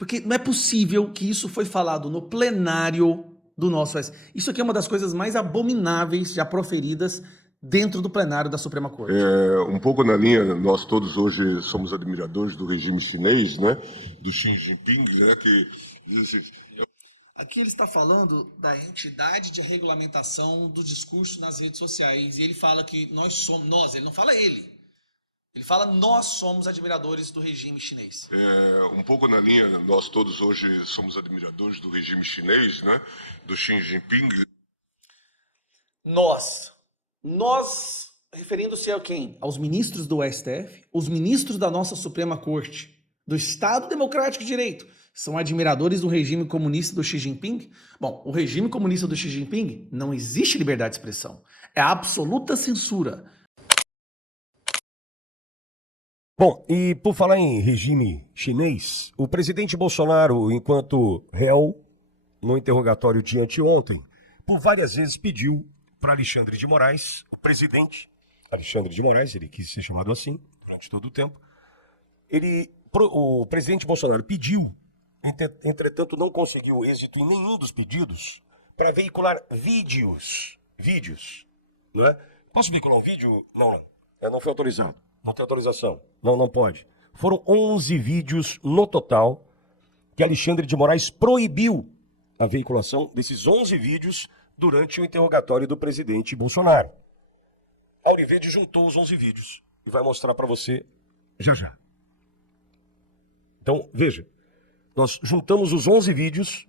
Porque não é possível que isso foi falado no plenário do nosso STF. Isso aqui é uma das coisas mais abomináveis já proferidas dentro do plenário da Suprema Corte. Um pouco na linha, nós todos hoje somos admiradores do regime chinês, né? Do Xi Jinping, né? Que diz assim, aqui ele está falando da entidade de regulamentação do discurso nas redes sociais. E ele fala que nós, ele não fala ele. Ele fala nós somos admiradores do regime chinês. Um pouco na linha, nós todos hoje somos admiradores do regime chinês, né? Do Xi Jinping. Nós, referindo-se a quem? Aos ministros do STF, os ministros da nossa Suprema Corte, do Estado Democrático de Direito, são admiradores do regime comunista do Xi Jinping? Bom, o regime comunista do Xi Jinping não existe liberdade de expressão. É absoluta censura. Bom, e por falar em regime chinês, o presidente Bolsonaro, enquanto réu no interrogatório de anteontem, por várias vezes pediu para Alexandre de Moraes, o presidente Alexandre de Moraes, ele quis ser chamado assim durante todo o tempo, o presidente Bolsonaro pediu, entretanto não conseguiu êxito em nenhum dos pedidos, para veicular vídeos, não é? Posso veicular um vídeo? Não, não foi autorizado. Não tem autorização. Não pode. Foram 11 vídeos no total que Alexandre de Moraes proibiu a veiculação desses 11 vídeos durante o interrogatório do presidente Bolsonaro. Auriverde juntou os 11 vídeos e vai mostrar para você já. Então, veja, nós juntamos os 11 vídeos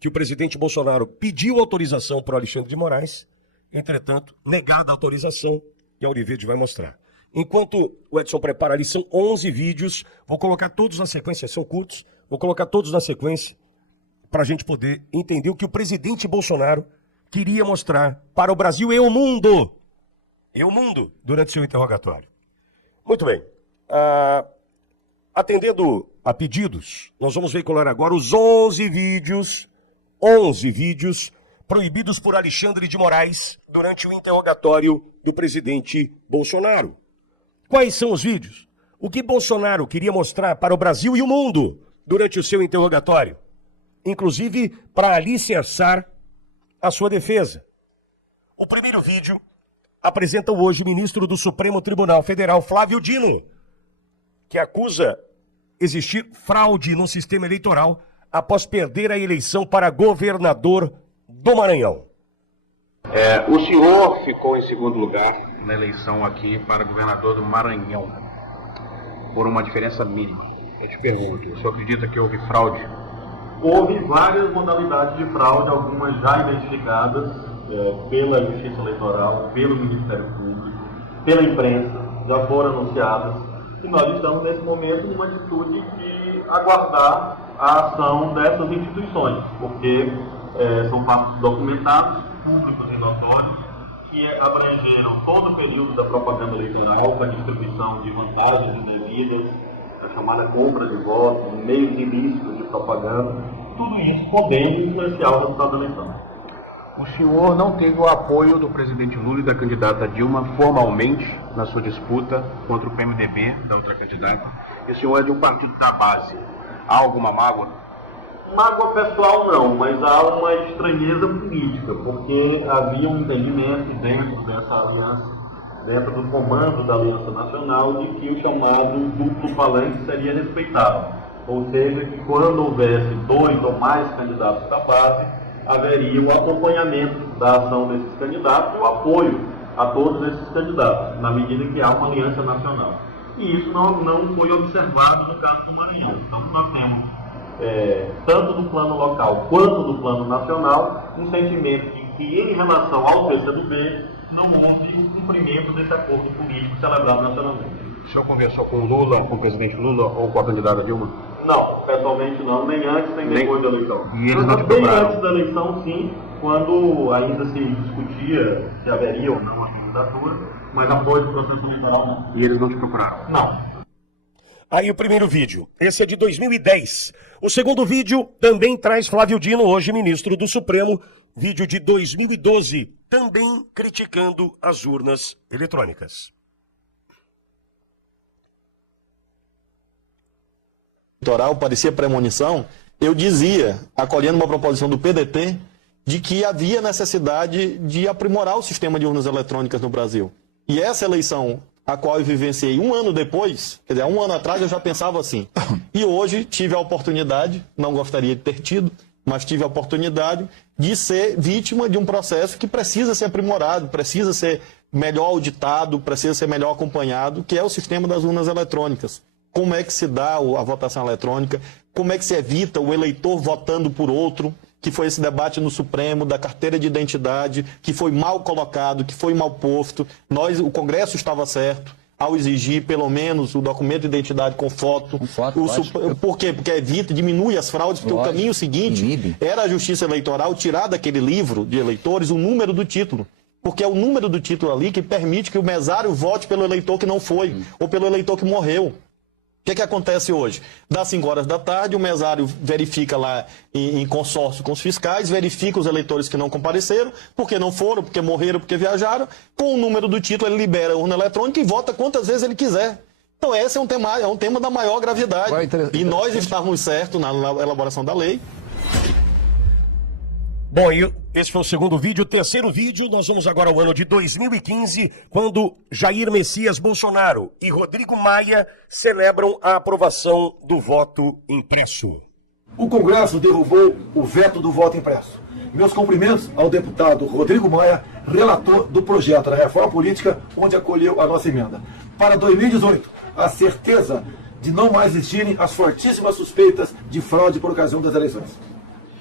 que o presidente Bolsonaro pediu autorização para o Alexandre de Moraes, entretanto, negada a autorização, e Auriverde vai mostrar. Enquanto o Edson prepara ali, são 11 vídeos, vou colocar todos na sequência, são curtos, vou colocar todos na sequência para a gente poder entender o que o presidente Bolsonaro queria mostrar para o Brasil e o mundo, durante seu interrogatório. Muito bem, atendendo a pedidos, nós vamos veicular agora os 11 vídeos proibidos por Alexandre de Moraes durante o interrogatório do presidente Bolsonaro. Quais são os vídeos? O que Bolsonaro queria mostrar para o Brasil e o mundo durante o seu interrogatório, inclusive para alicerçar a sua defesa. O primeiro vídeo apresenta hoje o ministro do Supremo Tribunal Federal, Flávio Dino, que acusa existir fraude no sistema eleitoral após perder a eleição para governador do Maranhão. O senhor ficou em segundo lugar na eleição aqui para governador do Maranhão, por uma diferença mínima. Eu te pergunto, o senhor acredita que houve fraude? Houve várias modalidades de fraude, algumas já identificadas pela Justiça Eleitoral, pelo Ministério Público, pela imprensa, já foram anunciadas. E nós estamos nesse momento numa atitude de aguardar a ação dessas instituições, porque são fatos documentados, públicos e notórios, que abrangeram todo o período da propaganda eleitoral para distribuição de vantagens indevidas, a chamada compra de votos, meios ilícitos de propaganda, tudo isso podendo influenciar o resultado da eleição. O senhor não teve o apoio do presidente Lula e da candidata Dilma formalmente na sua disputa contra o PMDB, da outra candidata, e o senhor é de um partido da base. Há alguma mágoa? Mágoa pessoal não, mas há uma estranheza política, porque havia um entendimento dentro dessa aliança, dentro do comando da Aliança Nacional, de que o chamado duplo palanque seria respeitado. Ou seja, que quando houvesse 2 ou mais candidatos da base, haveria o acompanhamento da ação desses candidatos e o apoio a todos esses candidatos, na medida que há uma aliança nacional. E isso não foi observado no caso do Maranhão. Então nós temos tanto do plano local quanto do plano nacional, um sentimento de que, em relação ao PCdoB, não houve cumprimento desse acordo político celebrado nacionalmente. O senhor conversou com o Lula, com o presidente Lula ou com a candidata Dilma? Não, pessoalmente não, nem antes nem depois da eleição. E eles não te bem procuraram? antes da eleição, sim, quando ainda se discutia se haveria ou não a candidatura, mas após o processo eleitoral não. E eles não te procuraram? Não. Aí o primeiro vídeo, esse é de 2010. O segundo vídeo também traz Flávio Dino, hoje ministro do Supremo, vídeo de 2012, também criticando as urnas eletrônicas. eleitoral, parecia premonição, eu dizia, acolhendo uma proposição do PDT, de que havia necessidade de aprimorar o sistema de urnas eletrônicas no Brasil. E essa eleição, a qual eu vivenciei um ano depois, quer dizer, há um ano atrás eu já pensava assim. E hoje tive a oportunidade, não gostaria de ter tido, mas tive a oportunidade de ser vítima de um processo que precisa ser aprimorado, precisa ser melhor auditado, precisa ser melhor acompanhado, que é o sistema das urnas eletrônicas. Como é que se dá a votação eletrônica, como é que se evita o eleitor votando por outro, que foi esse debate no Supremo da carteira de identidade, que foi mal colocado, que foi mal posto. O Congresso estava certo ao exigir pelo menos o documento de identidade com foto. Por quê? Porque evita, diminui as fraudes, porque o caminho seguinte era a Justiça Eleitoral tirar daquele livro de eleitores o número do título. Porque é o número do título ali que permite que o mesário vote pelo eleitor que não foi, ou pelo eleitor que morreu. O que acontece hoje? Das 5 horas da tarde, o mesário verifica lá em consórcio com os fiscais, verifica os eleitores que não compareceram, porque não foram, porque morreram, porque viajaram. Com o número do título, ele libera a urna eletrônica e vota quantas vezes ele quiser. Então esse é um tema da maior gravidade. E nós estávamos certos na elaboração da lei. Bom, e esse foi o segundo vídeo. O terceiro vídeo, nós vamos agora ao ano de 2015, quando Jair Messias Bolsonaro e Rodrigo Maia celebram a aprovação do voto impresso. O Congresso derrubou o veto do voto impresso. Meus cumprimentos ao deputado Rodrigo Maia, relator do projeto da reforma política, onde acolheu a nossa emenda. Para 2018, a certeza de não mais existirem as fortíssimas suspeitas de fraude por ocasião das eleições.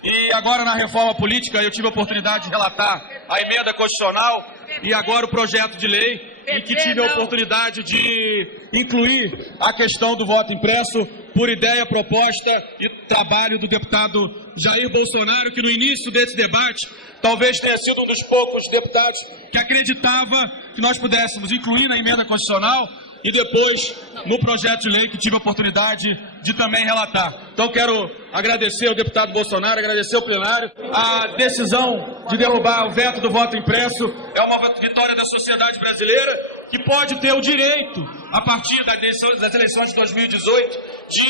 E agora na reforma política eu tive a oportunidade de relatar a emenda constitucional e agora o projeto de lei, em que tive a oportunidade de incluir a questão do voto impresso por ideia, proposta e trabalho do deputado Jair Bolsonaro, que no início desse debate talvez tenha sido um dos poucos deputados que acreditava que nós pudéssemos incluir na emenda constitucional e depois no projeto de lei que tive a oportunidade de também relatar. Então quero agradecer ao deputado Bolsonaro, agradecer ao plenário. A decisão de derrubar o veto do voto impresso é uma vitória da sociedade brasileira que pode ter o direito, a partir das eleições de 2018, de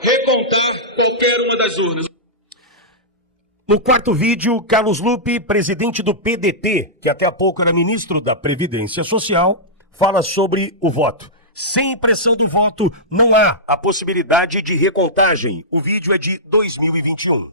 recontar qualquer uma das urnas. No quarto vídeo, Carlos Lupe, presidente do PDT, que até há pouco era ministro da Previdência Social, fala sobre o voto. Sem impressão do voto, não há a possibilidade de recontagem. O vídeo é de 2021.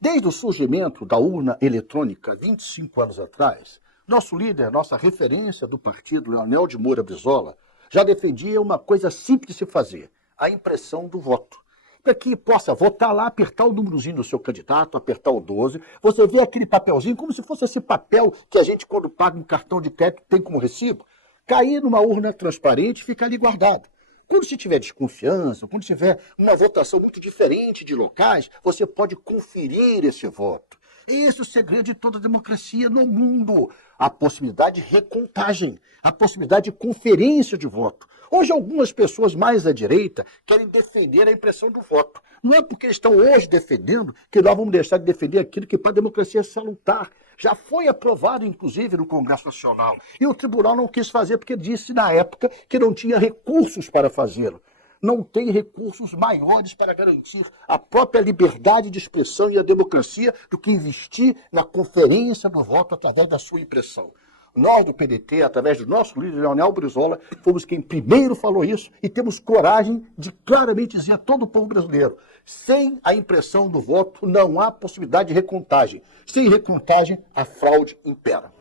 Desde o surgimento da urna eletrônica 25 anos atrás, nosso líder, nossa referência do partido, Leonel de Moura Brizola, já defendia uma coisa simples de se fazer, a impressão do voto. Para que possa votar lá, apertar o númerozinho do seu candidato, apertar o 12, você vê aquele papelzinho como se fosse esse papel que a gente, quando paga um cartão de crédito, tem como recibo, cair numa urna transparente e ficar ali guardado. Quando se tiver desconfiança, quando tiver uma votação muito diferente de locais, você pode conferir esse voto. Esse é o segredo de toda a democracia no mundo. A possibilidade de recontagem, a possibilidade de conferência de voto. Hoje, algumas pessoas mais à direita querem defender a impressão do voto. Não é porque eles estão hoje defendendo que nós vamos deixar de defender aquilo que para a democracia é salutar. Já foi aprovado, inclusive, no Congresso Nacional. E o tribunal não quis fazer porque disse, na época, que não tinha recursos para fazê-lo. Não tem recursos maiores para garantir a própria liberdade de expressão e a democracia do que investir na conferência do voto através da sua impressão. Nós do PDT, através do nosso líder Leonel Brizola, fomos quem primeiro falou isso e temos coragem de claramente dizer a todo o povo brasileiro: sem a impressão do voto não há possibilidade de recontagem. Sem recontagem, a fraude impera.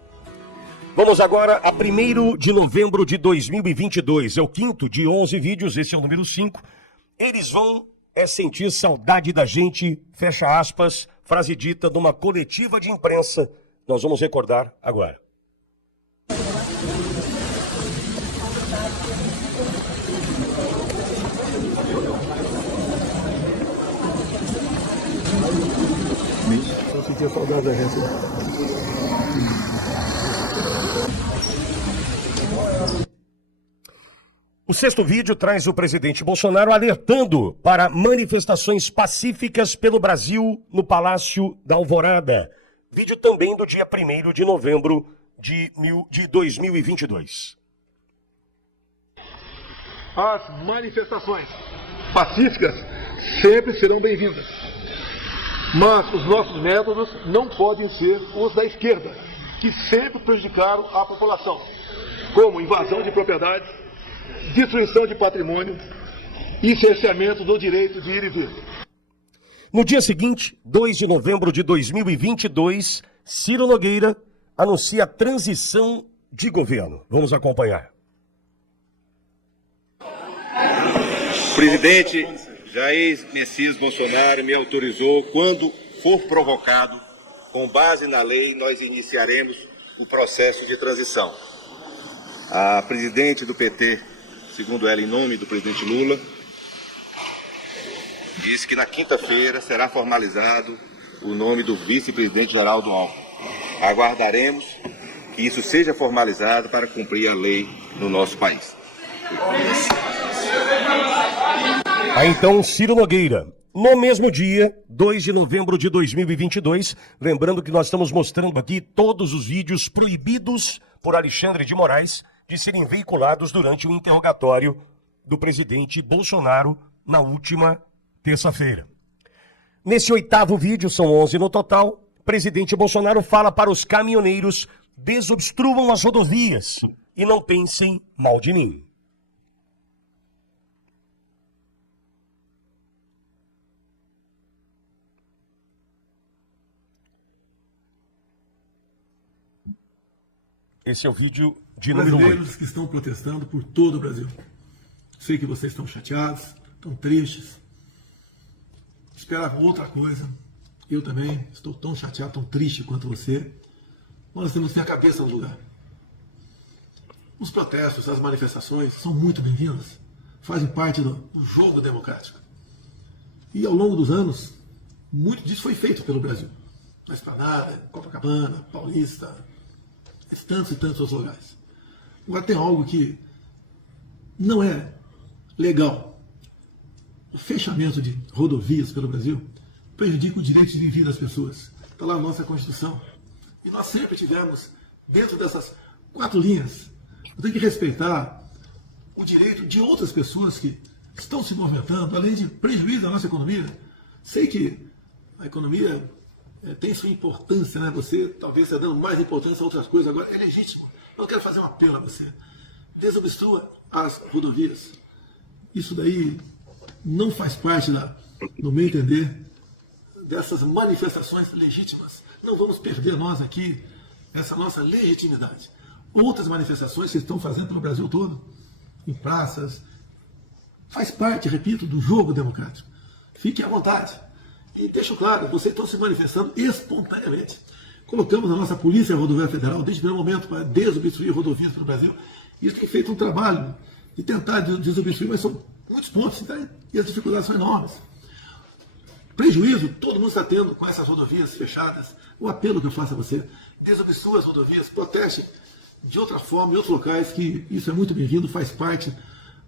Vamos agora a 1º de novembro de 2022. É o quinto de 11 vídeos, esse é o número 5. Eles vão sentir saudade da gente, fecha aspas, frase dita numa coletiva de imprensa. Nós vamos recordar agora. Eu sentia saudade da gente. O sexto vídeo traz o presidente Bolsonaro alertando para manifestações pacíficas pelo Brasil no Palácio da Alvorada. Vídeo também do dia 1º de novembro de 2022. As manifestações pacíficas sempre serão bem-vindas. Mas os nossos métodos não podem ser os da esquerda, que sempre prejudicaram a população, como invasão de propriedades, destruição de patrimônio e cerceamento do direito de ir e vir. No dia seguinte, 2 de novembro de 2022, Ciro Nogueira anuncia a transição de governo. Vamos acompanhar. O presidente Jair Messias Bolsonaro me autorizou, quando for provocado, com base na lei, nós iniciaremos o processo de transição. A presidente do PT, segundo ela, em nome do presidente Lula, disse que na quinta-feira será formalizado o nome do vice-presidente Geraldo Alckmin. Aguardaremos que isso seja formalizado para cumprir a lei no nosso país. Aí então, Ciro Nogueira. No mesmo dia, 2 de novembro de 2022, lembrando que nós estamos mostrando aqui todos os vídeos proibidos por Alexandre de Moraes de serem veiculados durante o interrogatório do presidente Bolsonaro na última terça-feira. Nesse 8º vídeo, são 11 no total, o presidente Bolsonaro fala para os caminhoneiros: desobstruam as rodovias e não pensem mal de mim. Esse é o vídeo de número 8. Brasileiros que estão protestando por todo o Brasil. Sei que vocês estão chateados, estão tristes. Esperavam outra coisa. Eu também estou tão chateado, tão triste quanto você. Nós temos que ter a cabeça no lugar. Os protestos, as manifestações são muito bem-vindas. Fazem parte do jogo democrático. E ao longo dos anos, muito disso foi feito pelo Brasil. Na Esplanada, Copacabana, Paulista, tantos e tantos outros lugares. Agora tem algo que não é legal. O fechamento de rodovias pelo Brasil prejudica o direito de vir das pessoas. Está lá na nossa Constituição. E nós sempre tivemos, dentro dessas 4 linhas, eu tenho que respeitar o direito de outras pessoas que estão se movimentando, além de prejuízo à nossa economia. Sei que a economia tem sua importância, né? Você talvez está dando mais importância a outras coisas, agora é legítimo. Eu quero fazer um apelo a você. Desobstrua as rodovias. Isso daí não faz parte, no meu entender, dessas manifestações legítimas. Não vamos perder nós aqui essa nossa legitimidade. Outras manifestações que estão fazendo pelo Brasil todo, em praças, faz parte, repito, do jogo democrático. Fiquem à vontade. E deixo claro, vocês estão se manifestando espontaneamente. Colocamos a nossa Polícia Rodoviária Federal, desde o primeiro momento, para desobstruir rodovias pelo Brasil. Isso tem feito um trabalho de tentar desobstruir, mas são muitos pontos, tá? E as dificuldades são enormes. Prejuízo todo mundo está tendo com essas rodovias fechadas. O apelo que eu faço a você: desobstrua as rodovias, proteste de outra forma, em outros locais, que isso é muito bem-vindo, faz parte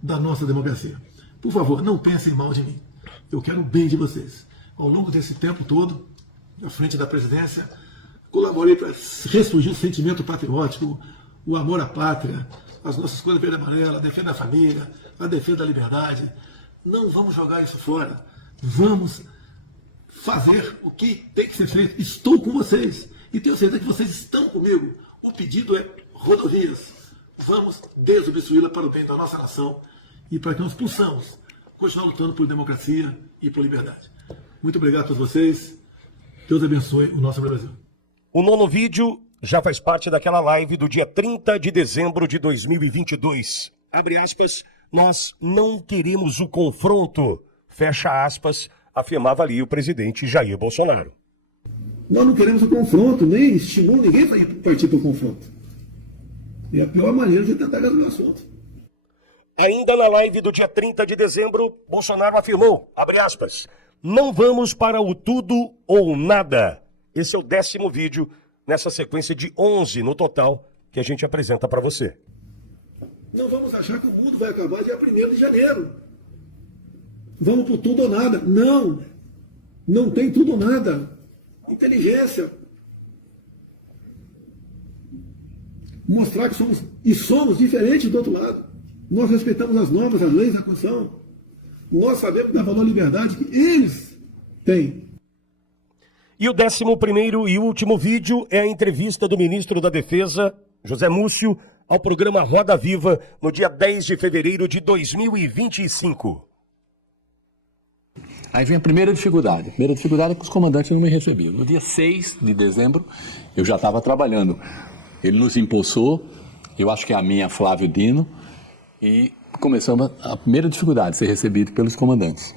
da nossa democracia. Por favor, não pensem mal de mim. Eu quero o bem de vocês. Ao longo desse tempo todo, à frente da presidência, colaborei para ressurgir o sentimento patriótico, o amor à pátria, as nossas cores verde e amarela, a defesa da família, a defesa da liberdade. Não vamos jogar isso fora. Vamos fazer o que tem que ser feito. Estou com vocês e tenho certeza que vocês estão comigo. O pedido é rodovias. Vamos desobstruí-la para o bem da nossa nação e para que nós possamos continuar lutando por democracia e por liberdade. Muito obrigado a todos vocês. Deus abençoe o nosso Brasil. O 9º vídeo já faz parte daquela live do dia 30 de dezembro de 2022. Abre aspas, nós não queremos o confronto. Fecha aspas, afirmava ali o presidente Jair Bolsonaro. Nós não queremos o confronto, nem estimulo ninguém para partir para o confronto. É a pior maneira de tentar resolver o assunto. Ainda na live do dia 30 de dezembro, Bolsonaro afirmou, abre aspas, não vamos para o tudo ou nada. Esse é o 10º vídeo nessa sequência de 11 no total que a gente apresenta para você. Não vamos achar que o mundo vai acabar dia 1º de janeiro. Vamos para o tudo ou nada. Não. Não tem tudo ou nada. Inteligência. Mostrar que somos diferentes do outro lado. Nós respeitamos as normas, as leis, a Constituição. Nós sabemos da valor à liberdade que eles têm. E o 11º e último vídeo é a entrevista do ministro da Defesa, José Múcio, ao programa Roda Viva, no dia 10 de fevereiro de 2025. Aí vem a primeira dificuldade. A primeira dificuldade é que os comandantes não me recebiam. No dia 6 de dezembro, eu já estava trabalhando. Ele nos impulsou, eu acho que é a minha, Flávio Dino, e começamos a primeira dificuldade, ser recebido pelos comandantes.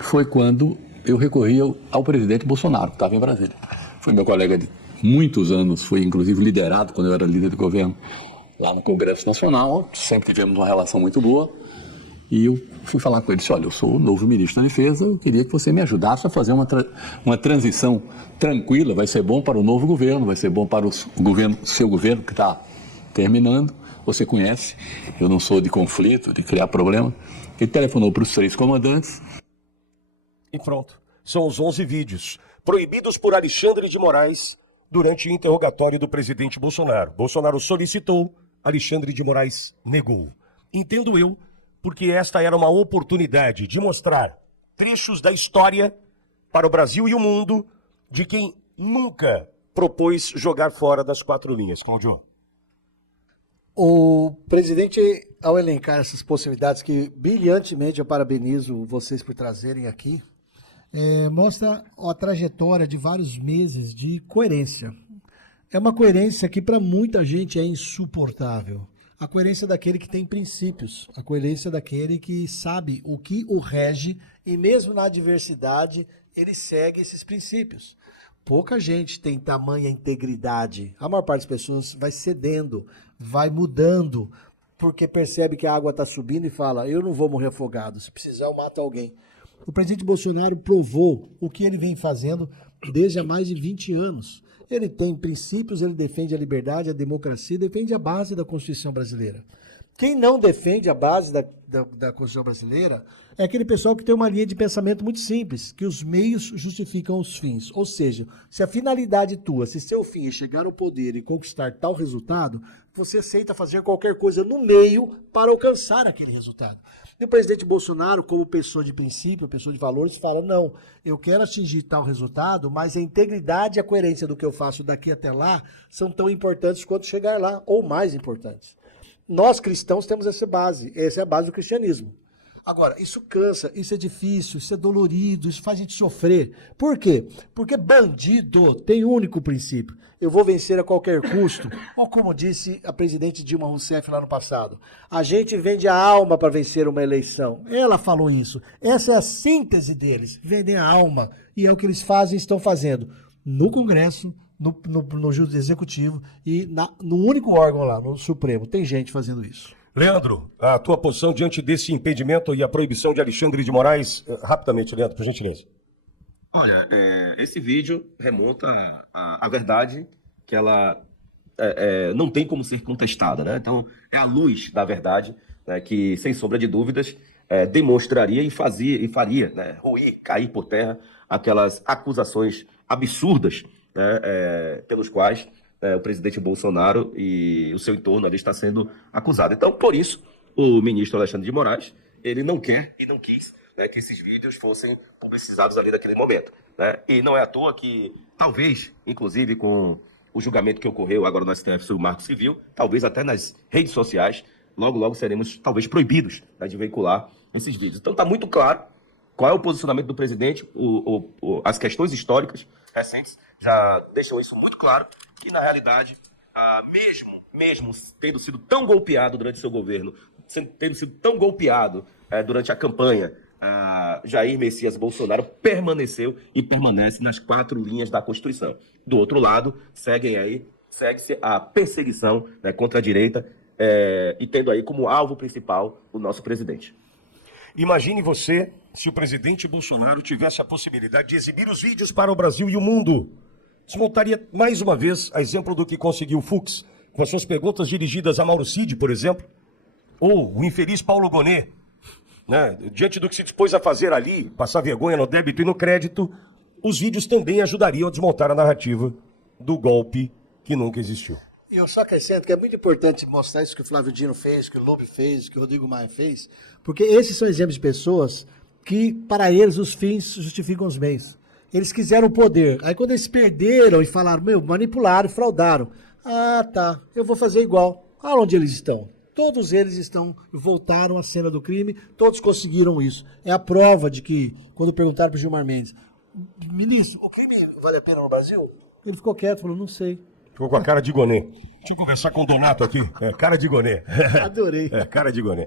Foi quando eu recorri ao presidente Bolsonaro, que estava em Brasília. Foi meu colega de muitos anos, foi inclusive liderado quando eu era líder do governo lá no Congresso Nacional, sempre tivemos uma relação muito boa. E eu fui falar com ele, disse, olha, eu sou o novo ministro da Defesa, eu queria que você me ajudasse a fazer uma transição tranquila, vai ser bom para o novo governo, vai ser bom para o seu governo que está terminando, você conhece, eu não sou de conflito, de criar problema. Ele telefonou para os 3 comandantes. E pronto, são os 11 vídeos, proibidos por Alexandre de Moraes durante o interrogatório do presidente Bolsonaro. Bolsonaro solicitou, Alexandre de Moraes negou. Entendo eu, porque esta era uma oportunidade de mostrar trechos da história para o Brasil e o mundo de quem nunca propôs jogar fora das 4 linhas. Claudio. O presidente, ao elencar essas possibilidades que brilhantemente eu parabenizo vocês por trazerem aqui, mostra a trajetória de vários meses de coerência. É uma coerência que para muita gente é insuportável. A coerência daquele que tem princípios, a coerência daquele que sabe o que o rege e mesmo na adversidade ele segue esses princípios. Pouca gente tem tamanha integridade. A maior parte das pessoas vai cedendo, vai mudando, porque percebe que a água está subindo e fala, eu não vou morrer afogado, se precisar eu mato alguém. O presidente Bolsonaro provou o que ele vem fazendo desde há mais de 20 anos. Ele tem princípios, ele defende a liberdade, a democracia, defende a base da Constituição brasileira. Quem não defende a base da Constituição brasileira é aquele pessoal que tem uma linha de pensamento muito simples, que os meios justificam os fins. Ou seja, se a finalidade tua, se seu fim é chegar ao poder e conquistar tal resultado, você aceita fazer qualquer coisa no meio para alcançar aquele resultado. E o presidente Bolsonaro, como pessoa de princípio, pessoa de valores, fala, não, eu quero atingir tal resultado, mas a integridade e a coerência do que eu faço daqui até lá são tão importantes quanto chegar lá, ou mais importantes. Nós cristãos temos essa é a base do cristianismo. Agora, isso cansa, isso é difícil, isso é dolorido, isso faz a gente sofrer. Por quê? Porque bandido tem um único princípio. Eu vou vencer a qualquer custo. Ou como disse a presidente Dilma Rousseff lá no passado, a gente vende a alma para vencer uma eleição. Ela falou isso. Essa é a síntese deles. Vendem a alma. E é o que eles fazem e estão fazendo no Congresso, no Executivo e no único órgão lá, no Supremo. Tem gente fazendo isso. Leandro, a tua posição diante desse impedimento e a proibição de Alexandre de Moraes, rapidamente, Leandro, por gentileza. Olha, esse vídeo remonta à verdade que ela não tem como ser contestada, né? Então, é a luz da verdade, né, que, sem sombra de dúvidas, demonstraria e faria, né, ruir, cair por terra aquelas acusações absurdas, né, pelos quais o presidente Bolsonaro e o seu entorno ali está sendo acusado. Então, por isso, o ministro Alexandre de Moraes, ele não quer e não quis, né, que esses vídeos fossem publicizados ali naquele momento, né? E não é à toa que, talvez, inclusive com o julgamento que ocorreu agora no STF sobre o Marco Civil, talvez até nas redes sociais, logo seremos, talvez, proibidos, né, de veicular esses vídeos. Então, está muito claro qual é o posicionamento do presidente, as questões históricas recentes já deixam isso muito claro, que na realidade, mesmo tendo sido tão golpeado durante o seu governo, tendo sido tão golpeado durante a campanha, Jair Messias Bolsonaro permaneceu e permanece nas 4 linhas da Constituição. Do outro lado, segue-se a perseguição, né, contra a direita, e tendo aí como alvo principal o nosso presidente. Imagine você se o presidente Bolsonaro tivesse a possibilidade de exibir os vídeos para o Brasil e o mundo. Desmontaria mais uma vez, a exemplo do que conseguiu o Fux, com as suas perguntas dirigidas a Mauro Cid, por exemplo, ou o infeliz Paulo Gonet, né? Diante do que se dispôs a fazer ali, passar vergonha no débito e no crédito, os vídeos também ajudariam a desmontar a narrativa do golpe que nunca existiu. Eu só acrescento que é muito importante mostrar isso que o Flávio Dino fez, que o Lobo fez, que o Rodrigo Maia fez, porque esses são exemplos de pessoas que, para eles, os fins justificam os meios. Eles quiseram poder. Aí quando eles perderam e falaram, manipularam, fraudaram. Ah, tá, eu vou fazer igual. Aonde eles estão? Todos eles voltaram à cena do crime, todos conseguiram isso. É a prova de que, quando perguntaram para o Gilmar Mendes, ministro, o crime vale a pena no Brasil? Ele ficou quieto, falou, não sei. Ficou com a cara de Gonê. Deixa eu conversar com o Donato aqui. Cara de Gonê. Adorei. Cara de Gonê.